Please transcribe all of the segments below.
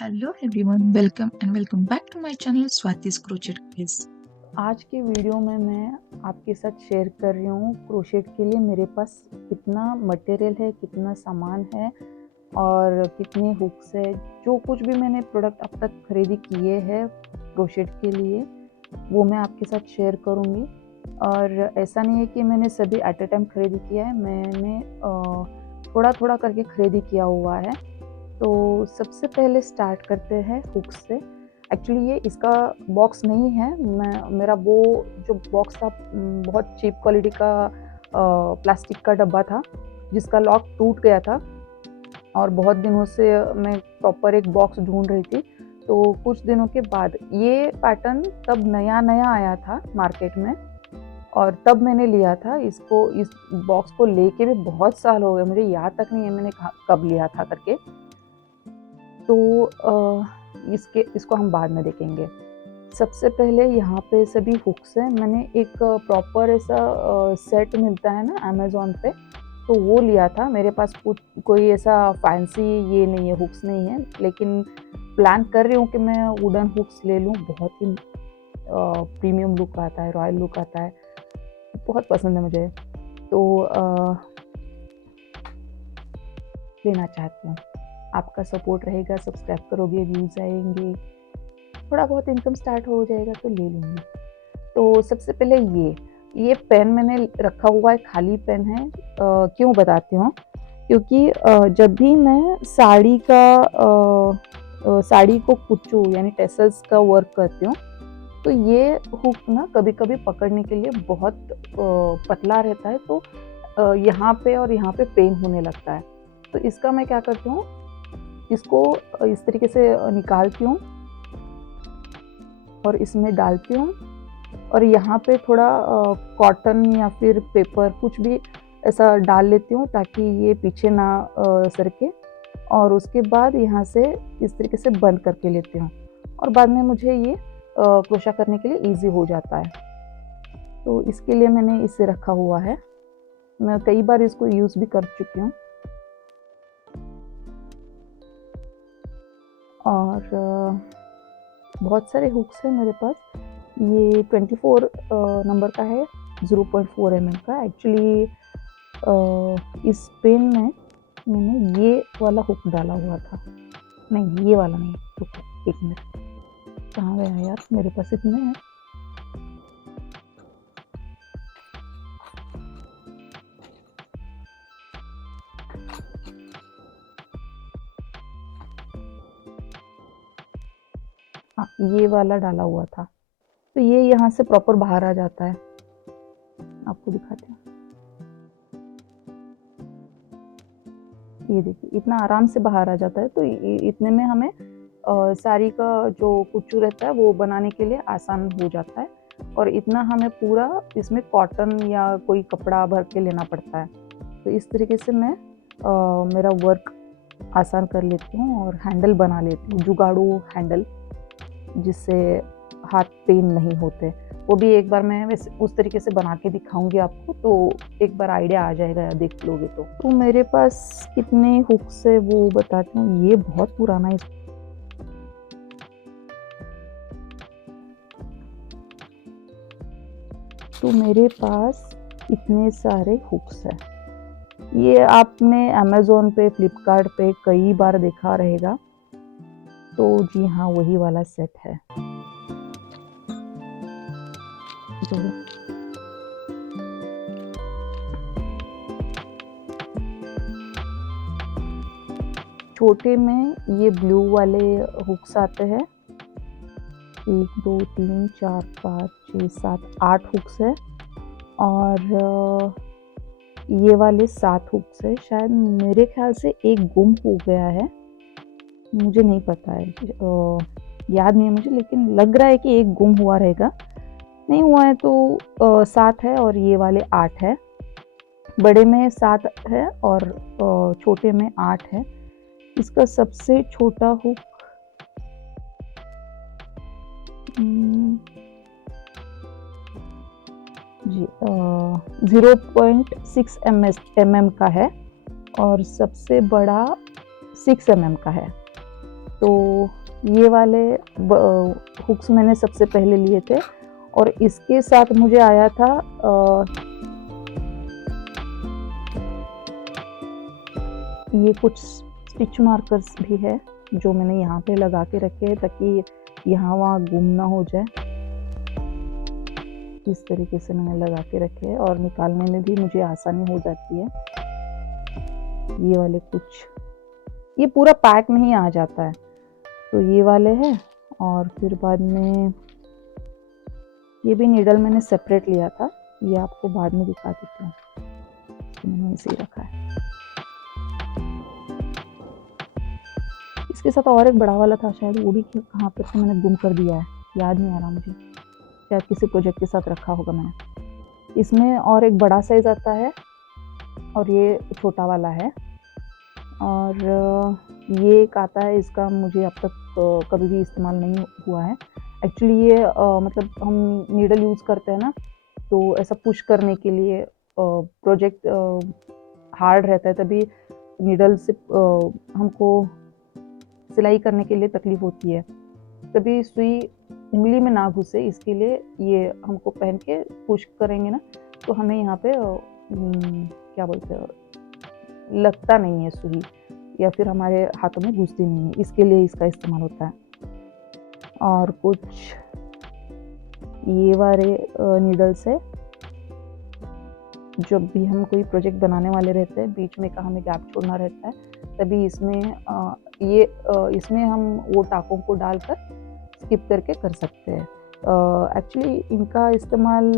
Hello everyone, welcome back to my channel Swati's crochet quiz. आज के video में मैं आपके साथ शेयर कर रही हूँ क्रोशेट के लिए मेरे पास कितना मटेरियल है, कितना सामान है और कितने हुक्स है। जो कुछ भी मैंने प्रोडक्ट अब तक खरीदी किए हैं क्रोशेट के लिए वो मैं आपके साथ शेयर करूँगी। और ऐसा नहीं है कि मैंने सभी एट ए टाइम खरीदी किया है, मैंने थोड़ा थोड़ा करके खरीदी किया हुआ है। तो सबसे पहले स्टार्ट करते हैं हुक्स से। एक्चुअली ये इसका बॉक्स नहीं है, मेरा वो जो बॉक्स था बहुत चीप क्वालिटी का प्लास्टिक का डब्बा था जिसका लॉक टूट गया था और बहुत दिनों से मैं प्रॉपर एक बॉक्स ढूंढ रही थी। तो कुछ दिनों के बाद ये पैटर्न तब नया नया आया था मार्केट में और तब मैंने लिया था इसको। इस बॉक्स को लेके भी बहुत साल हो गए, मुझे याद तक नहीं है मैंने कब लिया था करके। तो इसको हम बाद में देखेंगे। सबसे पहले यहाँ पे सभी हुक्स हैं। मैंने एक प्रॉपर ऐसा सेट मिलता है ना अमेज़ॉन पे, तो वो लिया था। मेरे पास कोई ऐसा फैंसी ये नहीं है, हुक्स नहीं है, लेकिन प्लान कर रही हूँ कि मैं वुडन हुक्स ले लूँ। बहुत ही प्रीमियम लुक आता है, रॉयल लुक आता है, बहुत पसंद है मुझे। तो लेना चाहती हूँ। आपका सपोर्ट रहेगा, सब्सक्राइब करोगे, व्यूज़ आएंगे, थोड़ा बहुत इनकम स्टार्ट हो जाएगा तो ले लूँगी। तो सबसे पहले ये पेन मैंने रखा हुआ है, खाली पेन है। क्यों बताती हूँ, क्योंकि जब भी मैं साड़ी को कुचू यानी टेसल्स का वर्क करती हूँ तो ये हुक ना कभी कभी पकड़ने के लिए बहुत पतला रहता है, तो यहाँ पे और यहाँ पे पेन होने लगता है। तो इसका मैं क्या करती हूँ, इसको इस तरीके से निकालती हूँ और इसमें डालती हूँ और यहाँ पे थोड़ा कॉटन या फिर पेपर कुछ भी ऐसा डाल लेती हूँ ताकि ये पीछे ना सरके। और उसके बाद यहाँ से इस तरीके से बंद करके लेती हूँ और बाद में मुझे ये क्रोशा करने के लिए इजी हो जाता है। तो इसके लिए मैंने इसे रखा हुआ है। मैं कई बार इसको यूज़ भी कर चुकी हूँ। और बहुत सारे हुक्स हैं मेरे पास। ये 24 नंबर का है, 0.4 mm का। एक्चुअली इस पेन में मैंने ये वाला हुक डाला हुआ था। नहीं, ये वाला नहीं, रुको एक मिनट, कहाँ गया यार, मेरे पास इतने हैं। हाँ, ये वाला डाला हुआ था। तो ये यहाँ से प्रॉपर बाहर आ जाता है, आपको दिखाते हैं। ये देखिए इतना आराम से बाहर आ जाता है। तो इतने में हमें साड़ी का जो कुच्चू रहता है वो बनाने के लिए आसान हो जाता है। और इतना हमें पूरा इसमें कॉटन या कोई कपड़ा भर के लेना पड़ता है। तो इस तरीके से मैं मेरा वर्क आसान कर लेती हूँ और हैंडल बना लेती हूँ, जुगाड़ू हैंडल, जिससे हाथ पेन नहीं होते। वो भी एक बार मैं वैसे उस तरीके से बना के दिखाऊंगी आपको, तो एक बार आइडिया आ जाएगा देख लोगे तो मेरे पास कितने हुक्स है वो बताती हूँ। ये बहुत पुराना है। तो मेरे पास इतने सारे हुक्स हैं। ये आपने अमेज़ॉन पे, फ्लिपकार्ट पे कई बार देखा रहेगा। तो जी हाँ, वही वाला सेट है जो छोटे में ये ब्लू वाले हुक्स आते हैं। 1 2 3 4 5 6 7 8 हुक्स है और ये वाले 7 हुक्स है। शायद मेरे ख्याल से एक गुम हो गया है, मुझे नहीं पता है, याद नहीं है मुझे, लेकिन लग रहा है कि एक गुम हुआ रहेगा। नहीं हुआ है तो 7 है और ये वाले 8 है। बड़े में 7 है और छोटे में 8 है। इसका सबसे छोटा हुक जी 0.6 mm का है और सबसे बड़ा 6 mm का है। तो ये वाले हुक्स मैंने सबसे पहले लिए थे और इसके साथ मुझे आया था ये कुछ स्टिच मार्कर्स भी है जो मैंने यहाँ पे लगा के रखे हैं ताकि यहाँ वहाँ गुम ना हो जाए। इस तरीके से मैंने लगा के रखे हैं और निकालने में भी मुझे आसानी हो जाती है। ये वाले कुछ, ये पूरा पैक में ही आ जाता है, तो ये वाले हैं। और फिर बाद में ये भी नीडल मैंने सेपरेट लिया था, ये आपको बाद में दिखा देती हूँ, मैंने इसे रखा है। इसके साथ और एक बड़ा वाला था, शायद वो भी कहाँ पर मैंने गुम कर दिया है, याद नहीं आ रहा मुझे, शायद किसी प्रोजेक्ट के साथ रखा होगा मैंने। इसमें और एक बड़ा साइज आता है और ये छोटा वाला है, और ये एक आता है, इसका मुझे अब तक कभी भी इस्तेमाल नहीं हुआ है। एक्चुअली ये मतलब हम नीडल यूज़ करते हैं ना, तो ऐसा पुश करने के लिए प्रोजेक्ट हार्ड रहता है, तभी नीडल से हमको सिलाई करने के लिए तकलीफ होती है, तभी सुई उंगली में ना घुसे इसके लिए ये हमको पहन के पुश करेंगे ना, तो हमें यहाँ पे क्या बोलते हैं, लगता नहीं है सुई, या फिर हमारे हाथों में घुसती नहीं है, इसके लिए इसका इस्तेमाल होता है। और कुछ ये वाले नीडल्स है, जब भी हम कोई प्रोजेक्ट बनाने वाले रहते हैं, बीच में का हमें गैप छोड़ना रहता है, तभी इसमें इसमें हम वो टाकों को डालकर स्किप करके कर सकते हैं। एक्चुअली इनका इस्तेमाल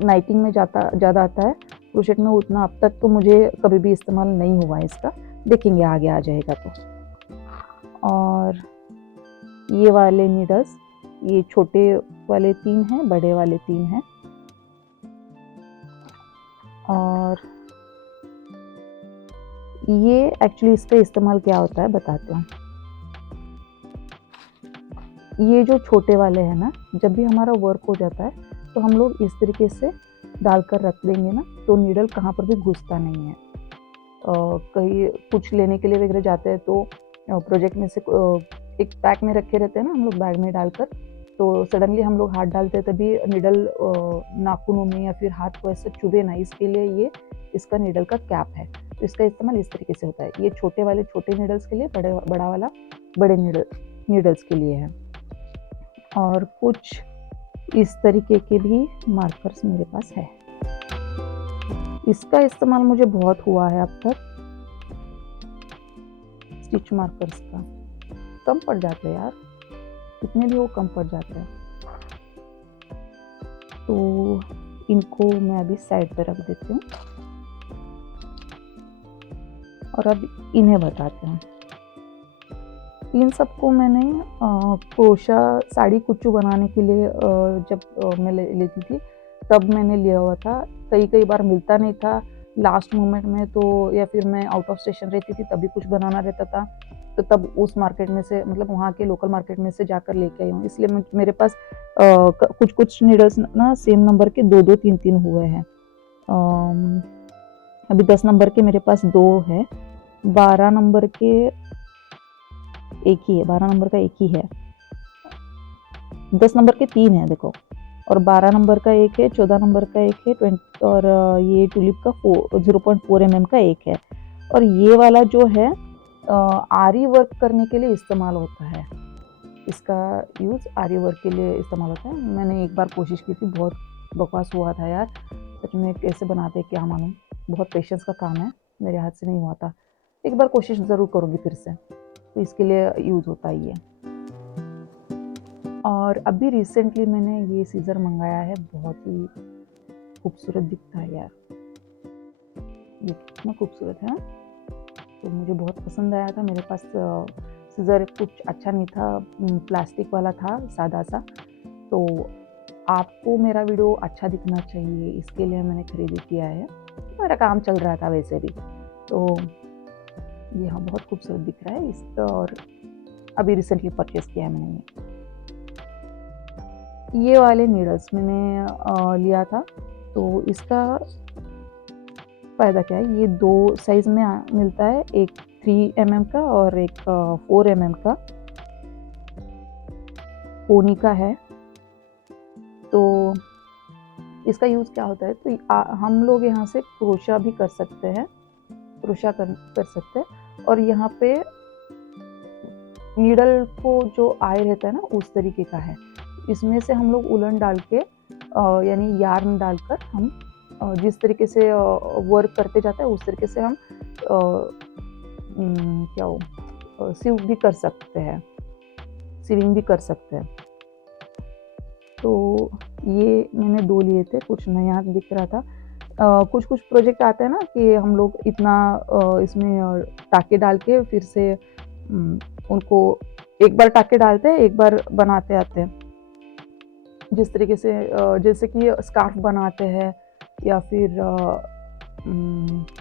नाइटिंग में ज़्यादा आता है, क्रोशेट में उतना अब तक तो मुझे कभी भी इस्तेमाल नहीं हुआ है इसका, देखेंगे आगे आ जाएगा तो। और ये वाले नीडल्स, ये छोटे वाले 3 हैं, बड़े वाले 3 हैं। और ये एक्चुअली इसका इस्तेमाल क्या होता है बताती हूँ। ये जो छोटे वाले हैं ना, जब भी हमारा वर्क हो जाता है तो हम लोग इस तरीके से डालकर रख देंगे ना, तो नीडल कहाँ पर भी घुसता नहीं है। कहीं कुछ लेने के लिए वगैरह जाते हैं तो प्रोजेक्ट में से एक पैक में रखे रहते हैं ना हम लोग, बैग में डालकर, तो सडनली हम लोग हाथ डालते हैं, तभी नीडल नाखूनों में या फिर हाथ को ऐसे चुभे ना, इसके लिए ये इसका नीडल का कैप है। तो इसका इस्तेमाल इस तरीके से होता है, ये छोटे वाले छोटे नीडल्स के लिए, बड़ा वाला बड़े नीडल्स के लिए है। और कुछ इस तरीके के भी मार्कर्स मेरे पास है, इसका इस्तेमाल मुझे बहुत हुआ है अब तक। स्टिच मार्कर्स का कम पड़ जाते हैं यार, कितने भी वो कम पड़ जाते हैं, तो इनको मैं अभी साइड पे रख देती हूँ। और अब इन्हें बताते हैं। इन सबको मैंने क्रोशा साड़ी कुच्चू बनाने के लिए जब मैं लेती थी तब मैंने लिया हुआ था। कई बार मिलता नहीं था लास्ट मोमेंट में, तो या फिर मैं आउट ऑफ स्टेशन रहती थी तभी कुछ बनाना रहता था, तो तब उस मार्केट में से, मतलब वहाँ के लोकल मार्केट में से जाकर लेके आई हूँ। इसलिए मेरे पास कुछ नीडल्स ना सेम नंबर के 2-2, 3-3 हुए हैं। अभी 10 नंबर के मेरे पास 2 है, 12 नंबर के एक ही है, 12 नंबर का एक ही है, 10 नंबर के 3 है देखो, और 12 नंबर का एक है, 14 नंबर का एक है, 20, और ये टूलिप का 0.4 mm का एक है। और ये वाला जो है आरी वर्क करने के लिए इस्तेमाल होता है, इसका यूज़ आरी वर्क के लिए इस्तेमाल होता है। मैंने एक बार कोशिश की थी, बहुत बकवास हुआ था यार, सच में कैसे बनाते क्या मालूम, बहुत पेशेंस का काम है, मेरे हाथ से नहीं हुआ था। एक बार कोशिश ज़रूर करूँगी फिर से, तो इसके लिए यूज़ होता ही है। और अभी रिसेंटली मैंने ये सीज़र मंगाया है, बहुत ही खूबसूरत दिखता है यार, ये कितना खूबसूरत है, तो मुझे बहुत पसंद आया था। मेरे पास सीज़र कुछ अच्छा नहीं था, प्लास्टिक वाला था सादा सा, तो आपको मेरा वीडियो अच्छा दिखना चाहिए, इसके लिए मैंने खरीदी किया है, मेरा काम चल रहा था वैसे भी, तो ये हाँ बहुत खूबसूरत दिख रहा है इसका, और अभी रिसेंटली परचेस किया है मैंने। ये वाले नीडल्स मैंने लिया था, तो इसका फ़ायदा क्या है, ये 2 साइज़ में मिलता है, एक 3 mm का और एक 4 mm का कोनी का है। तो इसका यूज़ क्या होता है, तो हम लोग यहाँ से क्रोशा भी कर सकते हैं, क्रोशा कर सकते हैं। और यहाँ पे नीडल को जो आई रहता है ना, उस तरीके का है। इसमें से हम लोग उलन डाल के यानी यार्न डालकर हम जिस तरीके से वर्क करते जाते हैं उस तरीके से हम सीव भी कर सकते हैं, सीविंग भी कर सकते हैं। तो ये मैंने 2 लिए थे, कुछ नया दिख रहा था। कुछ प्रोजेक्ट आते हैं ना कि हम लोग इतना इसमें टाँके डाल के फिर से उनको एक बार टाँके डालते हैं, एक बार बनाते आते हैं। जिस तरीके से जैसे कि स्कार्फ बनाते हैं या फिर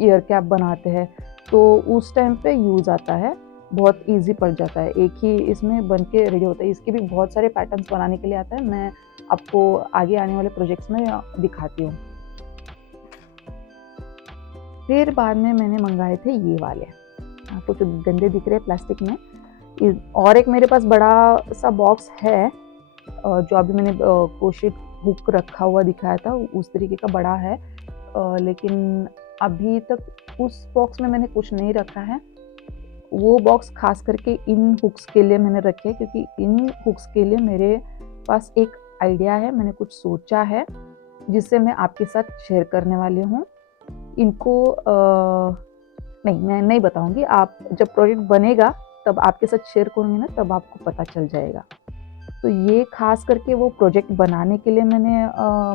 ईयर कैप बनाते हैं, तो उस टाइम पे यूज़ आता है, बहुत ईज़ी पड़ जाता है, एक ही इसमें बन के रेडी होता है। इसके भी बहुत सारे पैटर्न्स बनाने के लिए आता है, मैं आपको आगे आने वाले प्रोजेक्ट्स में दिखाती हूँ। फिर बाद में मैंने मंगाए थे ये वाले, आपको जो गंदे दिख रहे हैं प्लास्टिक में। और एक मेरे पास बड़ा सा बॉक्स है जो अभी मैंने क्रोशेट हुक रखा हुआ दिखाया था, उस तरीके का बड़ा है। लेकिन अभी तक उस बॉक्स में मैंने कुछ नहीं रखा है। वो बॉक्स खास करके इन हुक्स के लिए मैंने रखे, क्योंकि इन हुक्स के लिए मेरे पास एक आइडिया है, मैंने कुछ सोचा है जिससे मैं आपके साथ शेयर करने वाली हूँ। इनको नहीं, मैं नहीं बताऊँगी, आप जब प्रोजेक्ट बनेगा तब आपके साथ शेयर करूँगी ना, तब आपको पता चल जाएगा। तो ये खास करके वो प्रोजेक्ट बनाने के लिए मैंने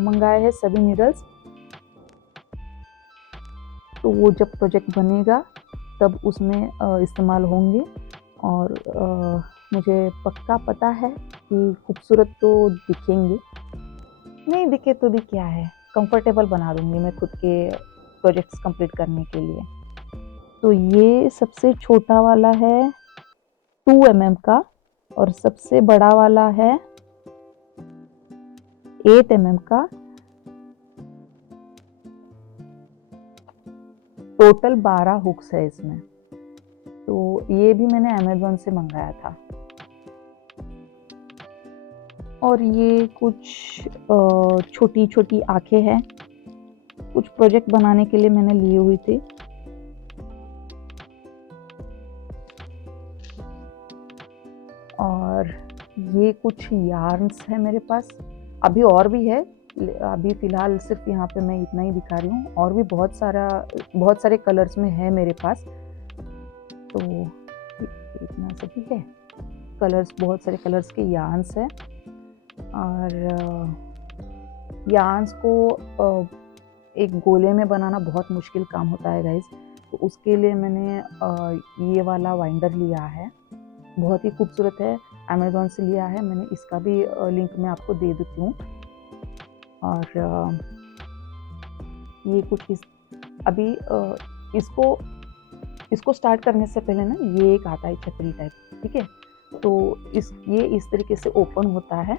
मंगाए हैं सभी नीडल्स। तो वो जब प्रोजेक्ट बनेगा तब उसमें इस्तेमाल होंगे। और मुझे पक्का पता है कि खूबसूरत तो दिखेंगे, नहीं दिखे तो भी क्या है, कंफर्टेबल बना दूँगी मैं खुद के प्रोजेक्ट्स कंप्लीट करने के लिए। तो ये सबसे छोटा वाला है 2 mm का और सबसे बड़ा वाला है 8 mm का। टोटल 12 हुक्स है इसमें। तो ये भी मैंने अमेज़न से मंगाया था। और ये कुछ छोटी-छोटी आँखें हैं, कुछ प्रोजेक्ट बनाने के लिए मैंने ली हुई थी। और ये कुछ यार्न्स है मेरे पास, अभी और भी है, अभी फ़िलहाल सिर्फ यहाँ पे मैं इतना ही दिखा रही हूँ, और भी बहुत सारे कलर्स में है मेरे पास। तो इतना सभी है, कलर्स, बहुत सारे कलर्स के यार्न्स है। और यार्न्स को एक गोले में बनाना बहुत मुश्किल काम होता है गाइस, तो उसके लिए मैंने ये वाला वाइंडर लिया है, बहुत ही खूबसूरत है, अमेज़न से लिया है मैंने। इसका भी लिंक मैं आपको दे देती हूँ। और ये कुछ अभी इसको स्टार्ट करने से पहले ना, ये एक आता है छतरी टाइप, ठीक है। तो ये इस तरीके से ओपन होता है।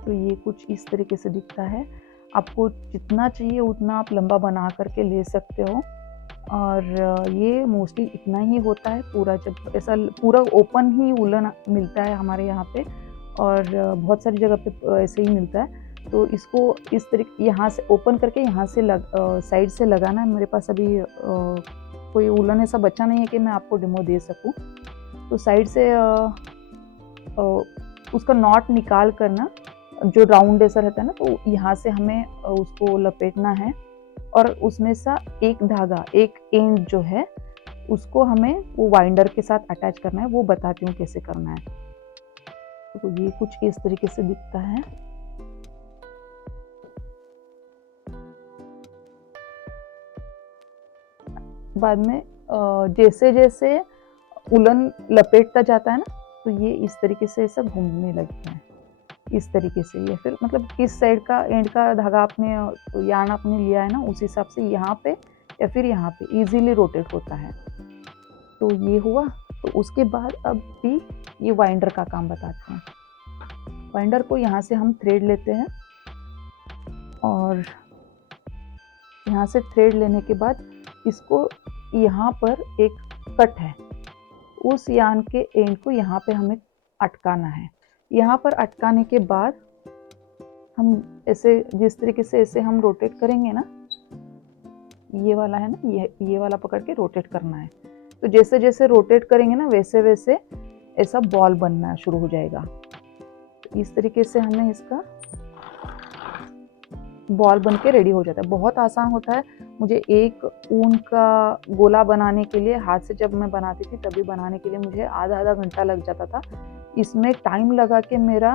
तो ये कुछ इस तरीके से दिखता है। आपको जितना चाहिए उतना आप लंबा बना करके ले सकते हो। और ये मोस्टली इतना ही होता है, पूरा जब ऐसा पूरा ओपन ही वूलन मिलता है हमारे यहाँ पे, और बहुत सारी जगह पे ऐसे ही मिलता है। तो इसको इस तरीके यहाँ से ओपन करके यहाँ से साइड से लगाना है। मेरे पास अभी कोई वूलन ऐसा बचा नहीं है कि मैं आपको डेमो दे सकूँ। तो साइड से उसका नॉट निकाल कर ना, जो राउंड ऐसा रहता है ना, तो यहाँ से हमें उसको लपेटना है। और उसमें सा एक धागा, एक एंड जो है, उसको हमें वो वाइंडर के साथ अटैच करना है। वो बताती हूँ कैसे करना है। तो ये कुछ इस तरीके से दिखता है। बाद में जैसे जैसे उलन लपेटता जाता है ना, तो ये इस तरीके से ऐसा घूमने लगता है, इस तरीके से। या फिर मतलब किस साइड का एंड का धागा आपने यार्न आपने लिया है ना, उस हिसाब से यहाँ पे या फिर यहाँ पे इजीली रोटेट होता है। तो ये हुआ। तो उसके बाद अब भी ये वाइंडर का काम बताते हैं। वाइंडर को यहाँ से हम थ्रेड लेते हैं और यहाँ से थ्रेड लेने के बाद इसको यहाँ पर एक कट है, उस यार्न के एंड को यहाँ पे हमें अटकाना है। यहाँ पर अटकाने के बाद हम ऐसे जिस तरीके से ऐसे हम रोटेट करेंगे ना, ये वाला है ना, ये वाला पकड़ के रोटेट करना है। तो जैसे जैसे रोटेट करेंगे ना वैसे वैसे ऐसा बॉल बनना शुरू हो जाएगा। तो इस तरीके से हमें इसका बॉल बन के रेडी हो जाता है। बहुत आसान होता है। मुझे एक ऊन का गोला बनाने के लिए, हाथ से जब मैं बनाती थी तभी बनाने के लिए मुझे आधा घंटा लग जाता था। इसमें टाइम लगा के मेरा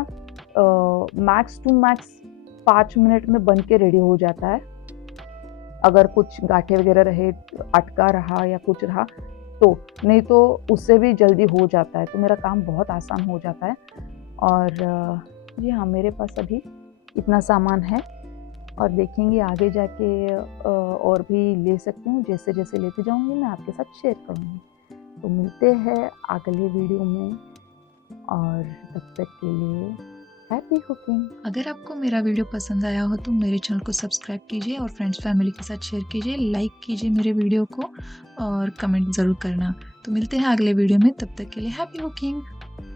मैक्स टू मैक्स 5 मिनट में बन के रेडी हो जाता है। अगर कुछ गांठें वगैरह रहे, अटका रहा या कुछ रहा तो, नहीं तो उससे भी जल्दी हो जाता है। तो मेरा काम बहुत आसान हो जाता है। और जी हाँ, मेरे पास अभी इतना सामान है और देखेंगे आगे जाके और भी ले सकती हूँ। जैसे जैसे लेती जाऊँगी मैं आपके साथ शेयर करूँगी। तो मिलते हैं अगले वीडियो में और तब तक के लिए हैप्पी कुकिंग। अगर आपको मेरा वीडियो पसंद आया हो तो मेरे चैनल को सब्सक्राइब कीजिए और फ्रेंड्स फैमिली के साथ शेयर कीजिए, लाइक कीजिए मेरे वीडियो को और कमेंट ज़रूर करना। तो मिलते हैं अगले वीडियो में, तब तक के लिए हैप्पी कुकिंग।